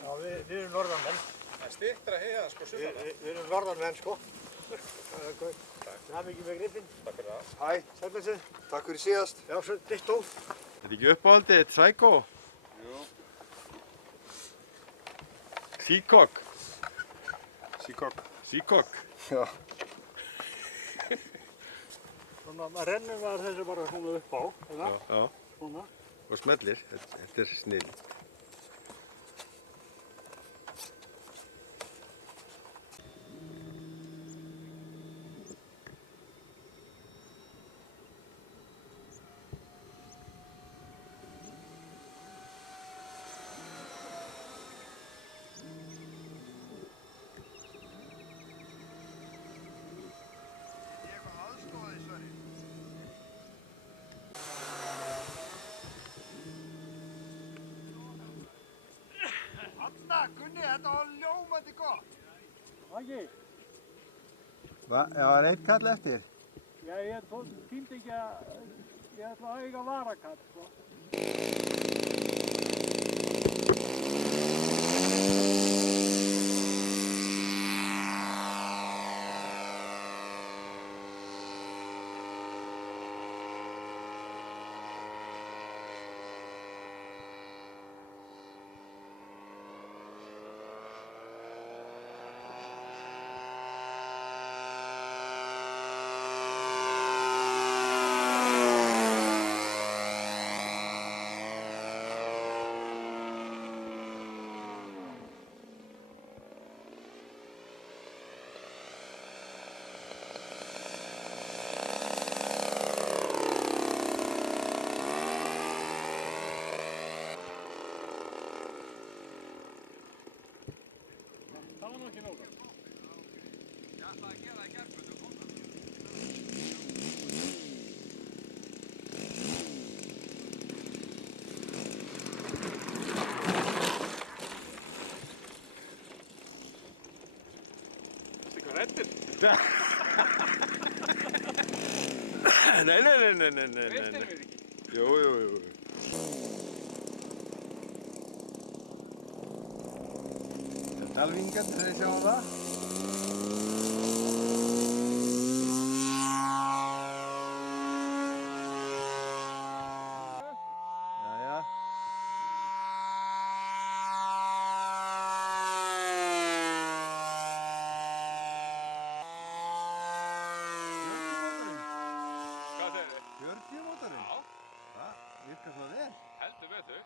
Já, við erum norðanmenn. Það er styttra heiða sko sumarna. Við erum norðanmenn sko. Það er mikið með gripinn. Takk fyrir það. Hæ, sætlæsið. Takk fyrir síðast. Já, svo ditto. Þetta ekki uppáhaldið, Psycho? Jú. Seacock? Seacock. Já. Svona, maður rennur maður þessu bara svona upp á. Já. Svona. Og smellir, þetta er snill. Gunni, þetta var ljómandi gott. Ekki? Já, er eitt kall eftir? Já, ég týndi ekki að, ég ætla að eiga varakall sko. Það var nú ekki nóg. Ég ætlaði að gera það í gærkvöldu. Þetta eitthvað reddir? Nei. Reddir við ekki? Jú. Dalvíkingarnir, þeir sjáum það. Jæja. Hvað segir þið? 40 mótorinn? Já. Það virkar svo vel. Heldur betur.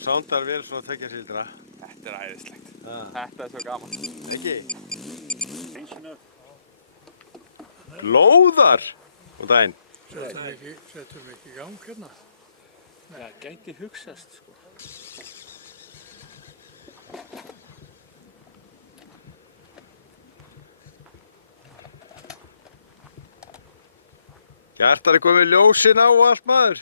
Sándar vel svona 2 síldra. Þetta er æðislegt. Ah. Þetta er svo gaman. Ekki? Einsinu. Lóðar! Og daginn. Settum við ekki í gang hérna? Já, gæti hugsast sko. Hjartar er komið ljósin á og allt maður.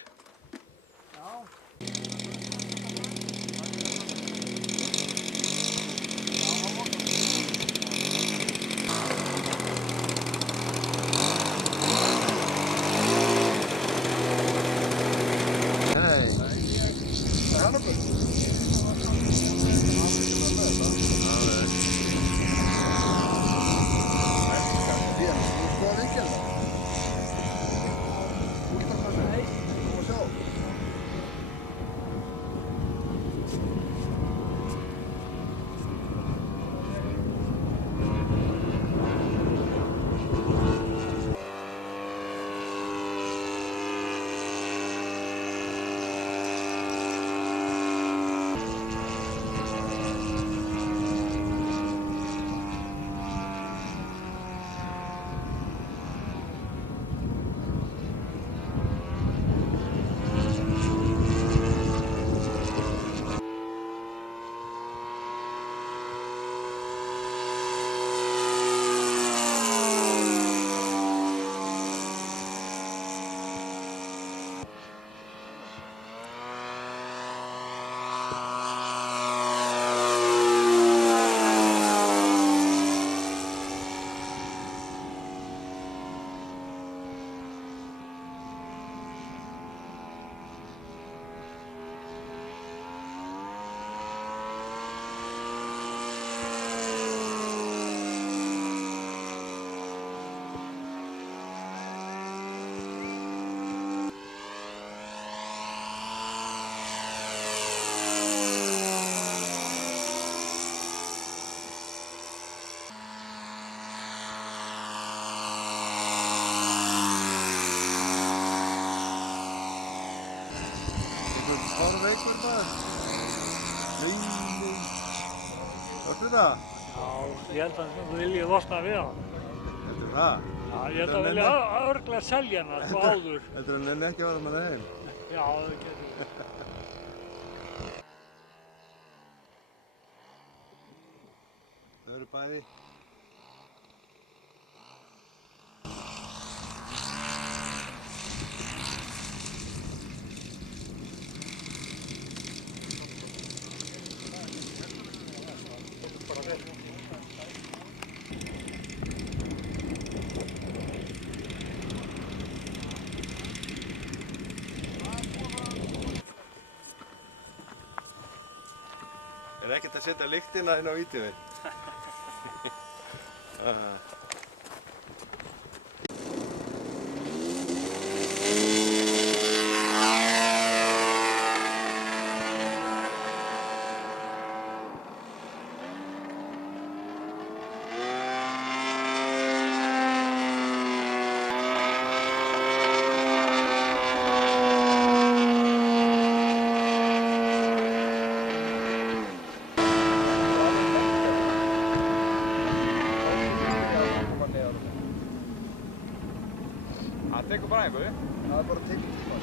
Sjá Heldur það? Já, ég held að þú viljið losna við hann. Heldur það? Já, ég held að vilja örglega selja hann sko áður. Heldur hann nenni ekki að vera með það einn? Já, það getur. Þau eru bæði. Er ekkert að setja lyktina inn á vídeóið? Það tekur bara einhverju. Það er bara að tekja tíma.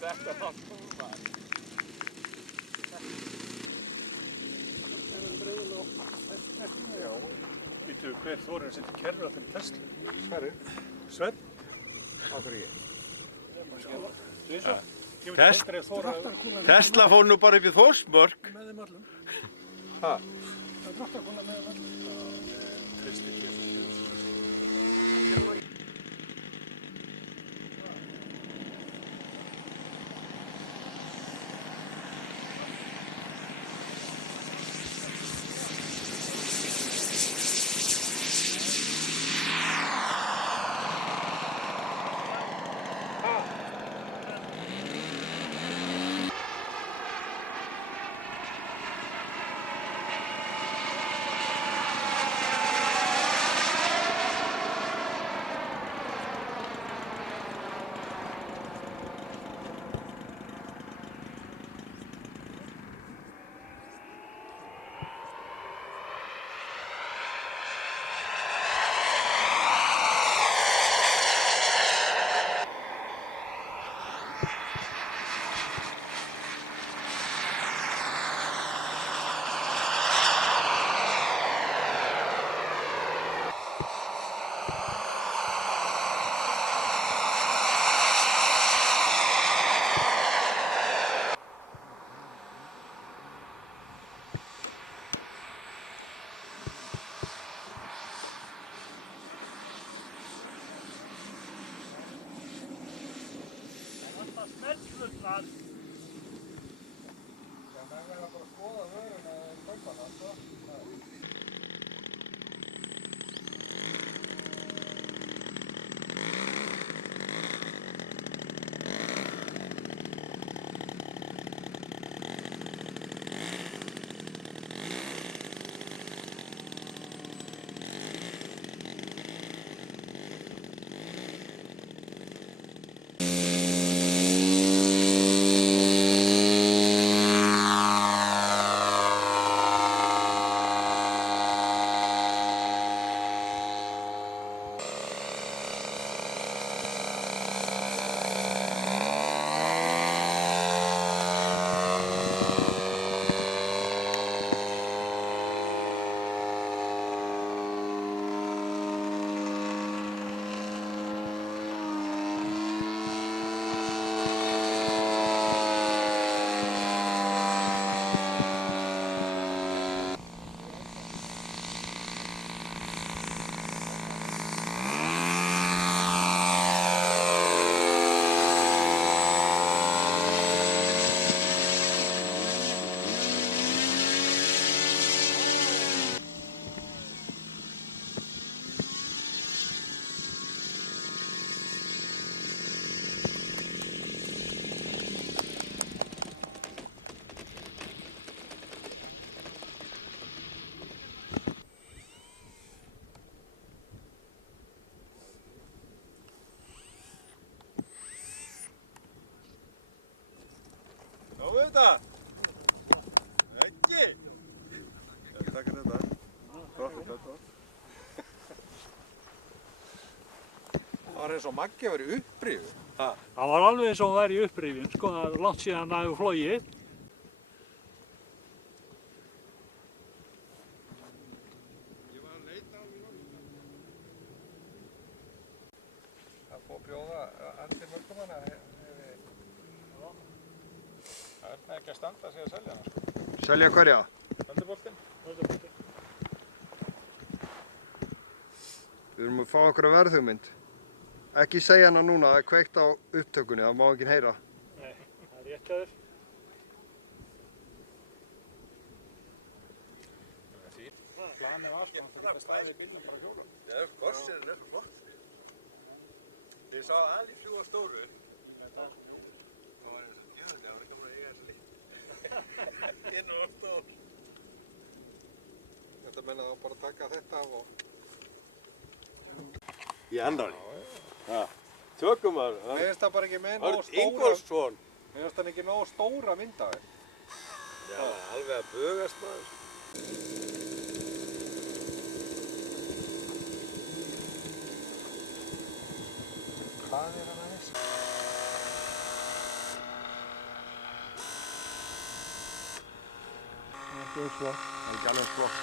Þetta er það tómar. Vítu, hver Þórinn setur kerru á þeim Tesla? Sverri? Svenn? Áhverju ég? Tesla fór nú bara upp í Þórsmörk. Með þeim öllum. Ha? Það er dráttarkona með þeim öllum. Treyst ekki eins og kjöður. Smeltfullan. Já, menn verða bara að skoða vöruna en kaupa það, sko. þetta? Ekki? Takk fyrir þetta. Það var eins og Maggi að vera upprifið. Það var alveg eins og hún væri í upprifin, sko, það er langt síðan að hefur flogið. Það er búið að bjóða Andi Mörgumanna. Það er ekki að standa sig að selja hana, sko. Selja hverja? Ölduboltinn. Við erum að fá okkur að verðhugmynd. Ekki segja hana núna, það er kveikt á upptökunni, það má ekki heyra. Nei, það er rétt að þér. Plan er allt, það er staðið í bílnum bara hjóla. Já, gossinn er flott. Ég sá aðri fljúa stóru. Það var eins og djöðlega, það var ekki að eiga þessu líkt. Ég er nú stór. Þetta menna þá bara að taka þetta af og... Í andan. Tökum maður. Mér finnst það bara ekki með nógu stóra... Ingolfsson. Mér finnst það ekki nógu stóra myndaði. Já, alveg að bugast maður. Hvað er hann aðeins? Það er ekki alveg flott.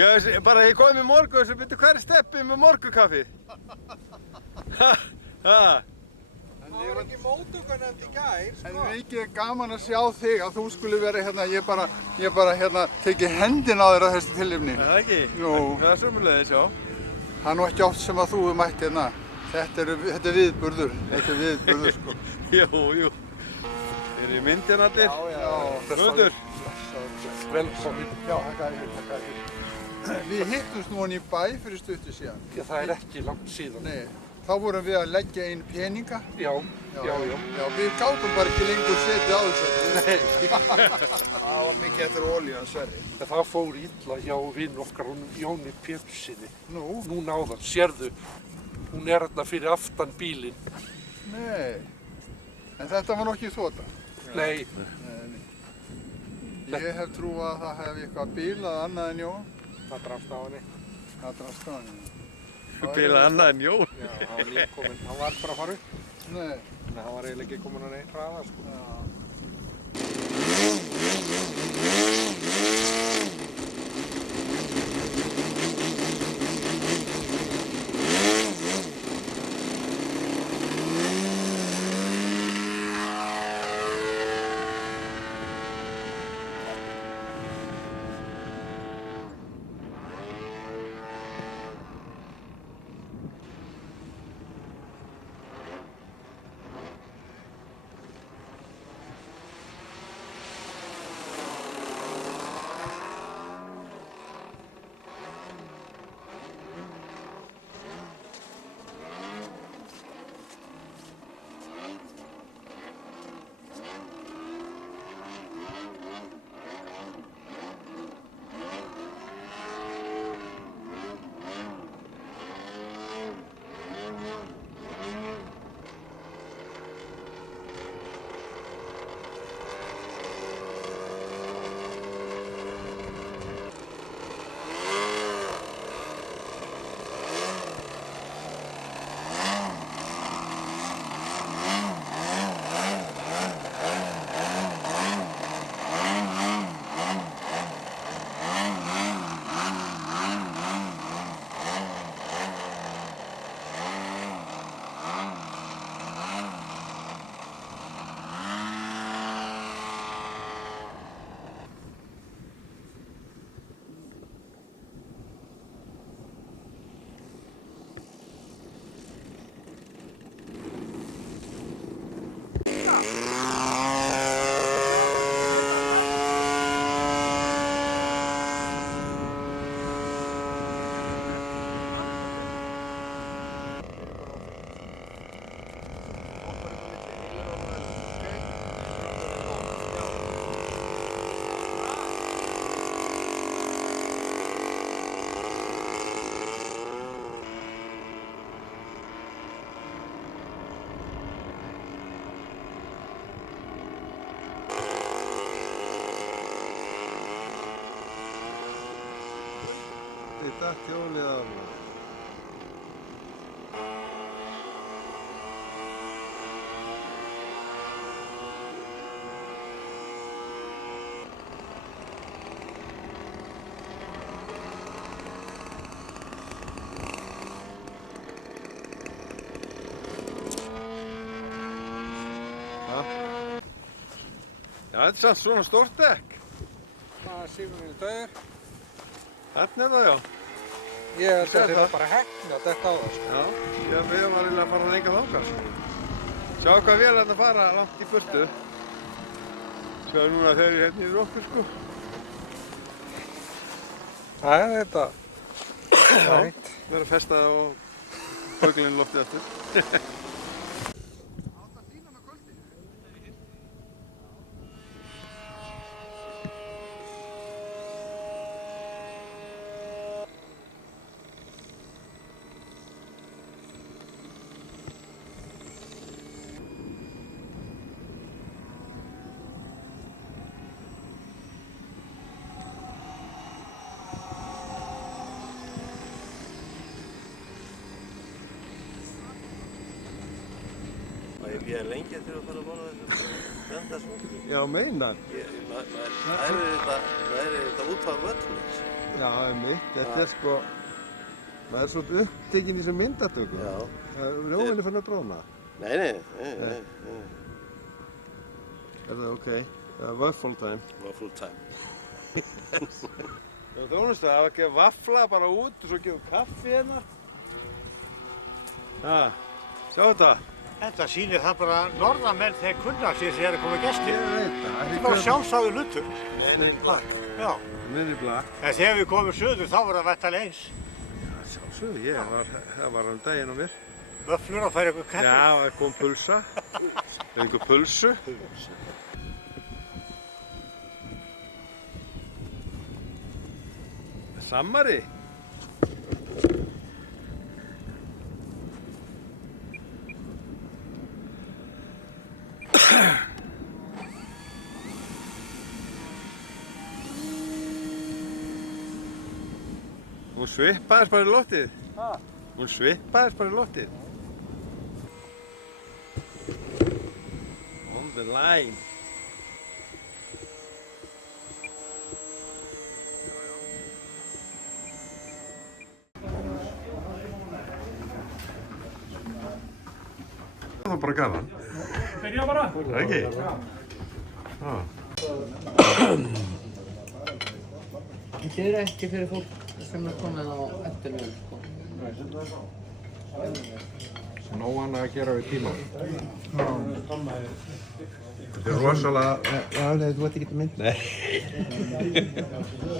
Ég kom í morgun og byrju hver er Steppi með morgunkaffið? Það var ekki móttökunefnd í gær, En mikið gaman að sjá þig að þú skulle vera hérna, ég bara hérna tekið hendina á þér á þessu tilefni. Það ekki? Jú. Það er sömulegis, já. Það er nú ekki oft sem að þú mætt hérna. Þetta er viðburður, sko. Jú. Þeir eru í myndin allir. Já. Guðmundur. Velkomin. Já, þakka þér. Við hittumst nú hann í bæ fyrir stuttu síðan. Já, það er ekki langt síðan. Nei, þá vorum við að leggja inn peninga. Já. Já, við gátum bara ekki lengur setið á þessu. Nei. Það var mikið eftir olíu, Sverrir. En það fór illa hjá vinn okkar, honum Jóni Pétursinni. Nú? Nú náðan, sérðu, hún er hérna fyrir aftan bílinn. Nei, en þetta var nokkið þota. Nei. Ég hef trú að það hefði eitthvað bílað annað en Jón. Það drafst á henni. Það drafst á henni. Bilað annað en Jón. Já, hann var líka kominn, hann var bara að fara upp. Nei. Þannig að hann var eiginlega ekki kominn á neinn hraða, sko. Þið datt hjólið á hana. Já, þetta er samt svona stórt dekk. Það er Sigurinn döður. Þarna er það, já. Ég held að það er bara heppni að dekka á það, sko. Já, við erum alveg að fara lengra þangað, sko. Sjá hvað vel að fara langt í burtu. Sjá núna þeir eru hérna yfir okkur, sko. Það er þetta. Já, vera að festa það og fuglinn loftið aftur. Ég býði lengi eftir að fara að borða þessu þetta svona. Já, meinar. Það er þetta út af völlum. Já, einmitt. Þetta sko, maður er svo upptekinn í þessum myndatökum. Já. Rjóðin er fann að bráðna. Nei. Er það ok? Það var full time. Full time. Það er þjónustu, það var ekki að vafla bara út og svo gefa kaffi hérna. Sjá þetta. Þetta sýnir það bara að norðanmenn þegar kunna sér þegar það koma gestir. Ég veit það. Þetta er bara sjálfsagður hlutur. Minni blakk. Já. Minni blakk. En þegar við komum söður þá var það væntanlega eins. Já, sjálfsögðu, það var daginn á mér. Vöfflur og færi eitthvað kaffi. Já, það kom pulsa. Er einhver pulsu? Sammari. Hún svippaðist bara í loftið. Hún svippaðist bara í loftið. On the line. Það var bara gaman. Byrja bara. Það er ekki? Já. Þetta er ekki fyrir fólk sem er komið á eftirlaun, sko. Nóg annað að gera við tíma. Þetta er rosalega... Já, nei, þú ert ekki að mynd. Nei.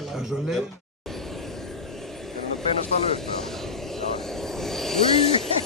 Það er svo leið. Er það beinast alveg upp það? Új!